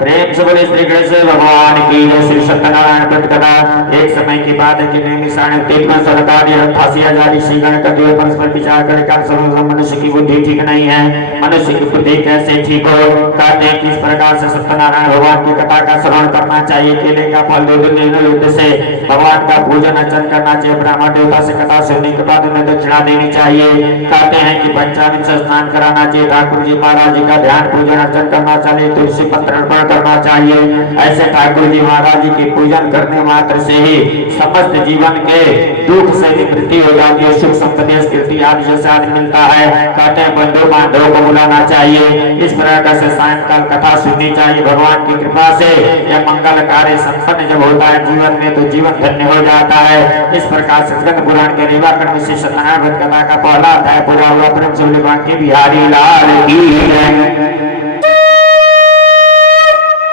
प्रेम से बोले श्री कृष्ण भगवान की जय। श्री सत्यनारायण व्रत कथा। एक समय की बात है कि निमिषाण 83,88,000 ऋषिगण का जो परस्पर विचार करे का मनुष्य की बुद्धि ठीक नहीं है, मनुष्य की बुद्धि कैसे ठीक हो। कहते हैं किस प्रकार से सत्यनारायण भगवान की कथा का श्रवण करना चाहिए। केले का फल युद्ध से भगवान का पूजन अर्चन करना चाहिए। ब्राह्मण देवता से कथा सुनने के बाद उन्हें दक्षिणा देनी चाहिए। कहते हैं कि पंचामृत से स्नान कराना चाहिए। ठाकुर जी महाराज जी का ध्यान पूजन अर्चन करना चाहिए। तुलसी पत्र अर्पण करना चाहिए। ऐसे ठाकुर जी महाराज जी के पूजन करने मात्र से ही समस्त जीवन के दुख से निवृत्ति हो जाती है। सुख संपत्ति कीर्ति आदि जैसे आदि मिलता है। कहते हैं बंधु बांधव को बुलाना चाहिए। इस प्रकार से सायंकाल कथा सुननी चाहिए। भगवान की कृपा से यह मंगल कार्य संपन्न जब होता है जीवन में तो जीवन धन्य हो जाता है। इस प्रकार से स्कंद पुराण के रेवाखंड में श्री सत्यनारायण व्रत कथा का पहला अध्याय पूरा हुआ। प्रेम से बोले बांके बिहारी लाल की जय।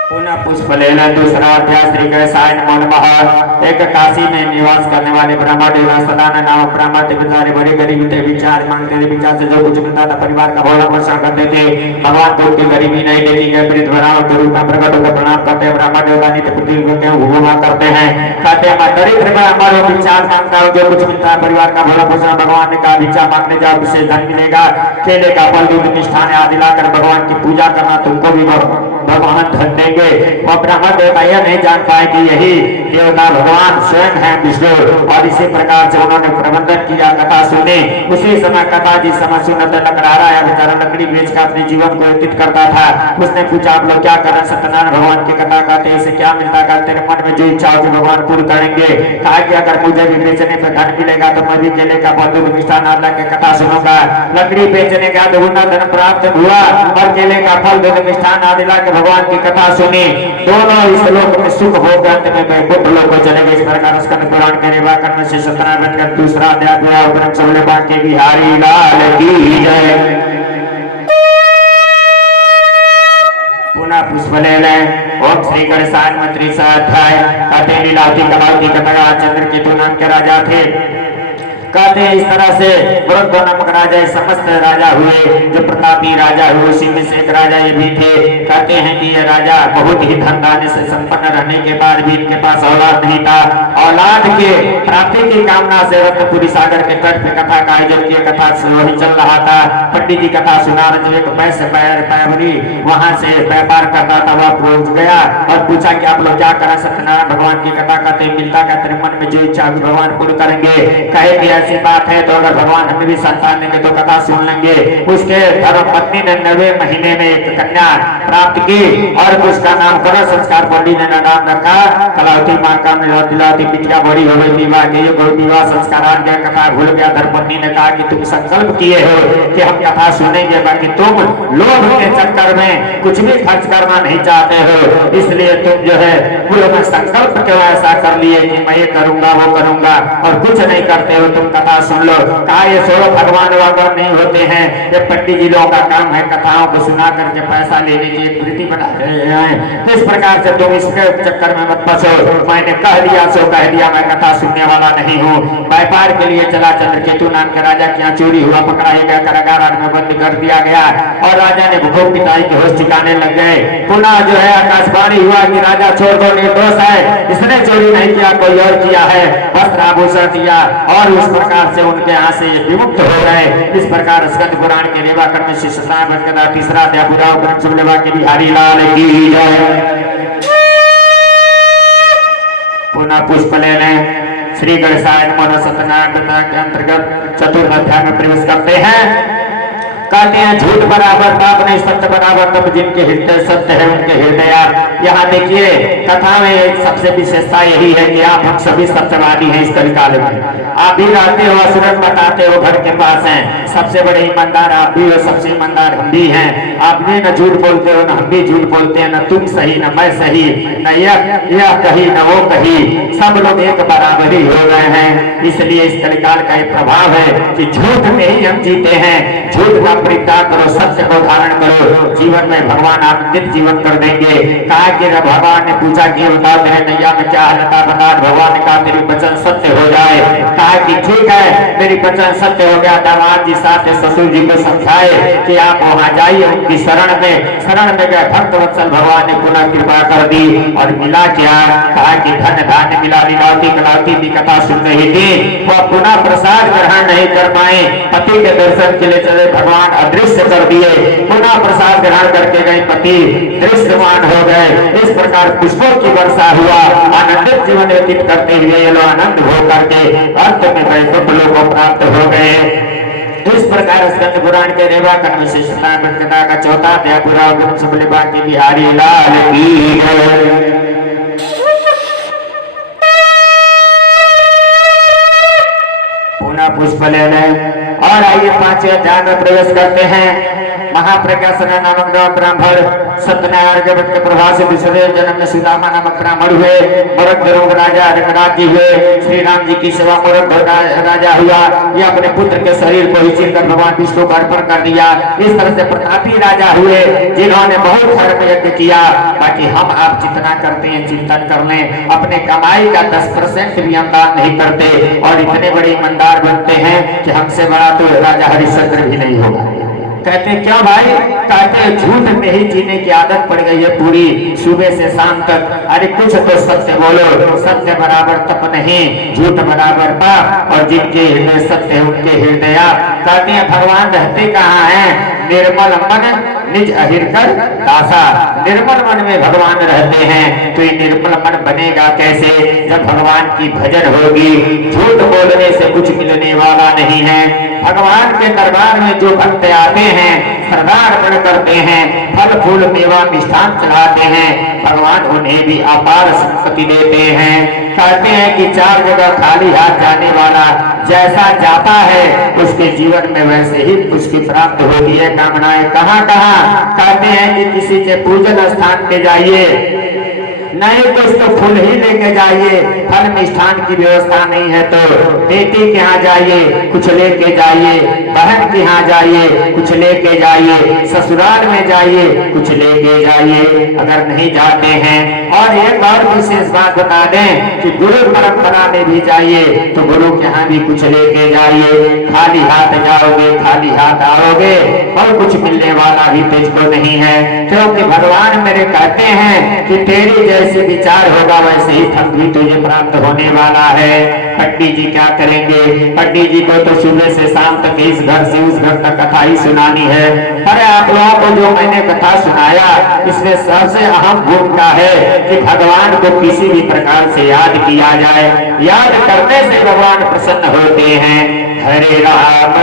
पुनः पुष्प लेना दूसरा अध्याय। श्री गणेशाय नमः। एक काशी में निवास करने वाले ब्राह्मण सदानंद नाम ब्राह्मण थे। बड़े गरीब थे, विचार मांगते थे। विचार से जो कुछ मिलता था परिवार का भरण पोषण करते थे। भगवान को उनकी गरीबी नहीं देखी गई। वृद्ध ब्राह्मण के रूप में प्रकट होकर प्रणाम करते हैं। ब्राह्मण देवता नित्य पृथ्वी घुमा करते हैं। कहते हैं मैं दरिद्र में हमारे विचार मांगता हूँ, जो कुछ मिलता है परिवार का भरण पोषण। भगवान ने कहा विचार मांगने जाओ विशेष धन मिलेगा। केले का फल दूध मिष्ठान आदि लाकर भगवान की पूजा करना, तुमको भी भगवान धन देंगे। वह ब्राह्मण देवता यह नहीं जान पाए कि यही देवता भगवान स्वयं है विष्णु। और इसी प्रकार से उन्होंने प्रबंधन किया, कथा सुनी। उसी समय कथा जी समझ सुनते लकड़ा या बेचारा लकड़ी बेच कर अपने जीवन को व्यतीत करता था। उसने पूछा आप लोग क्या करें। सत्यनारायण भगवान की कथा कहते हैं, इसे क्या मिलता है। तेरे मन में जो इच्छा हो भगवान पूर्ण करेंगे। कहा कि अगर मुझे भी बेचने पर धन मिलेगा तो मैं भी केले का फल दूध मिष्ठान आदि की कथा सुनूंगा। लकड़ी बेचने का दुगुना धन प्राप्त हुआ और केले का फल दूध मिष्ठान आदि लाकर भगवान की कथा सुनी। दोनों इस लोक में सुख हो गए, अंत में वैकुंठ लोक को चले गए। इस प्रकार स्कंद पुराण के रेवाखंड में श्री सत्यनारायण का दूसरा अध्याय पूरा हुआ। ब्रह्म सबले बांके बिहारी लाल की जय। पुनः पुष्प ले लें। ओम श्री गणेशाय नमः। तीसरा अध्याय। कहते लीलावती कलावती कथा चंद्र केतु नाम के राजा थे। कहते हैं इस तरह से वृद्ध नामक राजा समस्त राजा हुए, जो प्रतापी राजा हुए। उसी में से एक राजा ये भी थे। कहते हैं कि ये राजा बहुत ही धन धान्य से संपन्न रहने के बाद भी इनके पास औलाद नहीं था। औलाद के प्राप्ति की कामना से रत्नपुरी सागर के तट पे कथा का आयोजन किया। कथा वही चल रहा था। पंडित जी कथा सुना रहे थे। एक पैसे पैवरी वहां से व्यापार करता था, वह पहुंच गया और पूछा कि आप लोग क्या करें। सत्यनारायण भगवान की कथा कहते मिलता का तेरे मन में जो इच्छा भगवान पूर्ण करेंगे। कहे कि ऐसी बात है तो अगर भगवान हमें भी संतान देंगे तो कथा सुन लेंगे। उसके धर्म पत्नी ने 9वें महीने में एक कन्या प्राप्त की और उसका नामकरण संस्कार पंडित ने नाम रखा कलावती। मां का दिलावती बिटिया बड़ी हो गई। विवाह के विवाह संस्कार आ गया। कथा भूल गया। धर्मपत्नी ने कहा कि तुम संकल्प किए हो कि हम कथा सुनेंगे, बाकी तुम लोभ के चक्कर में कुछ भी खर्च करना नहीं चाहते हो, इसलिए तुम जो है पूर्व में संकल्प क्यों ऐसा कर लिए कि मैं ये करूंगा वो करूंगा और कुछ नहीं करते हो। तुम कथा सुन लो। कहा ये सोलह भगवान वगैरह नहीं होते हैं, ये पंडित जी लोगों का काम है कथाओं को सुना करके पैसा लेने की एक वृत्ति बना रहे हैं। तो इस प्रकार से तुम इसके चक्कर में मत फंसो। मैंने कह दिया सो कह दिया, मैं कथा सुनने वाला नहीं हूँ। व्यापार के लिए चला। चंद्र केतु नाम के राजा के यहाँ चोरी हुआ, पकड़ा गया, कारागार में बंद कर दिया गया और राजा ने भूख पिताई के होश ठिकाने लग गए। पुनः जो है आकाशवाणी हुआ कि राजा छोड़ दो, निर्दोष है, इसने चोरी नहीं किया, कोई और किया है। वस्त्र आभूषण दिया और उस प्रकार से उनके यहाँ से विमुक्त हो गए। इस प्रकार स्कंद पुराण के रेवाखंड में श्री सत्यनारायण का तीसरा अध्याय पूरा हुआ। शुभलेवा के बिहारी लाल की जय। पुनः पुष्प लेने श्री गणेशाय नमः। सत्यनारायण के अंतर्गत चतुर्थ अध्याय में प्रवेश करते हैं। कहते हैं झूठ बराबर पाप नहीं, सत्य बराबर तब। जिनके हृदय सत्य है उनके हृदय। यहाँ देखिए कथा में एक सबसे विशेषता यही है कि आप हम सभी सत्यवादी हैं। इस कलिकाल में आप भी रहते हो, असुरन बताते हो, घर के पास हैं। सबसे बड़े ईमानदार आप भी हो, सबसे ईमानदार हम भी हैं। आप भी न झूठ बोलते हो, न हम भी झूठ बोलते हैं। न तुम सही न मैं सही, न यह कही न वो कही, सब लोग एक बराबर ही हो गए हैं। इसलिए इस कलिकाल का एक प्रभाव है कि झूठ में ही हम जीते हैं। झूठ का परित्याग करो, सत्य को धारण करो। जीवन में भगवान आनंदित जीवन कर देंगे। कहा कि भगवान ने पूछा कि बताओ तेरे नैया में क्या हालता बता। भगवान ने कहा तेरी वचन सत्य हो जाए। कहा कि ठीक है मेरी वचन सत्य हो गया। दामाद जी साथ ससुर जी को समझाए कि आप वहां जाइए उनकी शरण में गए। भक्त वत्सल भगवान ने पुनः कृपा कर दी। और मिला क्या, कहा कि धन धान्य मिला, लीलावती कलावती की कथा सुन रही थी, वह पुनः प्रसाद ग्रहण नहीं कर पाए, पति के दर्शन के लिए चले, भगवान अदृश्य कर दिए, पुनः प्रसाद ग्रहण करके गए, पति दृश्यमान हो गए। इस प्रकार पुष्पों की वर्षा हुआ, आनंदित जीवन व्यतीत करते हुए ये लोग आनंद भोग करके अंत में वैकुंठ लोक को प्राप्त हो गए। इस प्रकार स्कंद पुराण के रेवा खंड विशेषता कथा का चौथा अध्याय पूरा हो। बाकी बिहारी लाल की जय। पुनः पुष्प ले लें और आइए पांचवें अध्याय में प्रवेश करते हैं। महाप्रकाशन नामक ब्राह्मण सत्यनारायण के प्रभाव से दूसरे जन्म में सुदामा नामक ब्राह्मण हुए। मरद राजा रंगनाथ जी हुए। श्री राम जी की सेवा मरद राजा हुआ। ये अपने पुत्र के शरीर को ही चीरकर भगवान विष्णु को अर्पण कर दिया। इस तरह से प्रतापी राजा हुए जिन्होंने बहुत धर्म यज्ञ किया। बाकी हम आप जितना करते हैं चिंतन कर लें, अपने कमाई का 10% भी हम दान नहीं करते और इतने बड़े ईमानदार बनते हैं कि हमसे बड़ा तो राजा हरिश्चंद्र भी नहीं होगा। कहते क्यों भाई, कहते झूठ में ही जीने की आदत पड़ गई है पूरी सुबह से शाम तक। अरे कुछ तो सत्य बोलो, सत्य बराबर तप नहीं, झूठ बराबर पाप, और जिनके हृदय सत्य है उनके हृदय। कहते हैं भगवान रहते कहाँ हैं, निर्मल मन निज अहिरकर दासा। निर्मल मन में भगवान रहते हैं, तो ये निर्मल मन बनेगा कैसे, जब भगवान की भजन होगी। झूठ बोलने से कुछ मिलने वाला नहीं है। भगवान के दरबार में जो भक्त आते हैं, श्रद्धा अर्पण करते हैं, फल फूल मेवा मिष्ठान चढ़ाते हैं, भगवान उन्हें भी अपार संपत्ति देते हैं। कहते हैं कि 4 जगह खाली हाथ जाने वाला जैसा जाता है, उसके जीवन में वैसे ही उसकी प्राप्त होती है कामनाएं। कहाँ कहाँ, कहते हैं कि किसी के पूजन स्थान पे जाइए, नहीं कुछ तो फूल ही लेके जाइए, फल मिष्ठान की व्यवस्था नहीं है तो बेटी के यहाँ जाइए कुछ लेके जाइए, बहन के यहाँ जाइए कुछ लेके जाइए, ससुराल में जाइए कुछ लेके जाइए, अगर नहीं जाते हैं। और एक और विशेष बात बता दें कि गुरु परंपरा में भी जाइए तो गुरु के यहाँ भी कुछ लेके जाइए। खाली हाथ जाओगे खाली हाथ आओगे और कुछ मिलने वाला भी तुझको नहीं है, क्योंकि भगवान मेरे कहते हैं कि तेरी जैसे विचार होगा वैसे ही फल भी तुझे प्राप्त होने वाला है। पंडित जी क्या करेंगे, पंडित जी को तो सुबह से शाम तक इस घर से उस घर तक कथा ही सुनानी है। अरे आप लोगों को जो मैंने कथा सुनाया इसमें सबसे अहम भूमिका है कि भगवान को किसी भी प्रकार से याद किया जाए। याद करने से भगवान प्रसन्न होते हैं। हरे राम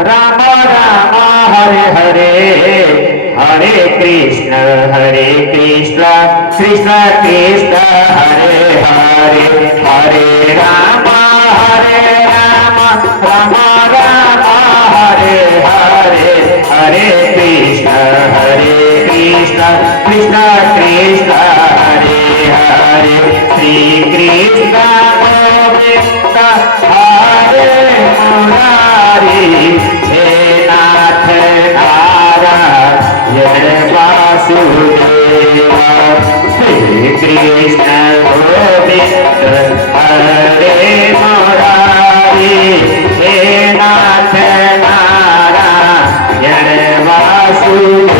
राम राम हरे हरे, हरे कृष्ण कृष्ण कृष्ण हरे हरे, हरे राम राम राम हरे हरे, हरे कृष्ण कृष्ण कृष्ण हरे हरे, श्री कृष्ण गोविंद हरे मुरारी, हे नाथ नारायण वासुदेव, श्री कृष्ण गोविंद हरे मुरारी, हे नाथ नारायण वासुदेव।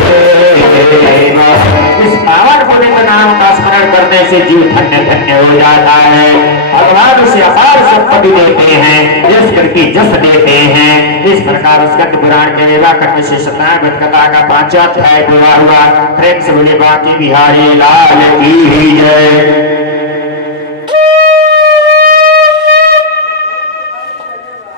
इस पावन पवित्र नाम का स्मरण करने से जीव धन्य धन्य हो जाता है। भगवान उसे अपार संपत्ति देते हैं, यश करके जस देते हैं। इस प्रकार स्कंद पुराण के वेला खंड से सत्यनारायण कथा का 5वां अध्याय पूरा हुआ। प्रेम से बोले बाकी बिहारी लाल की जय।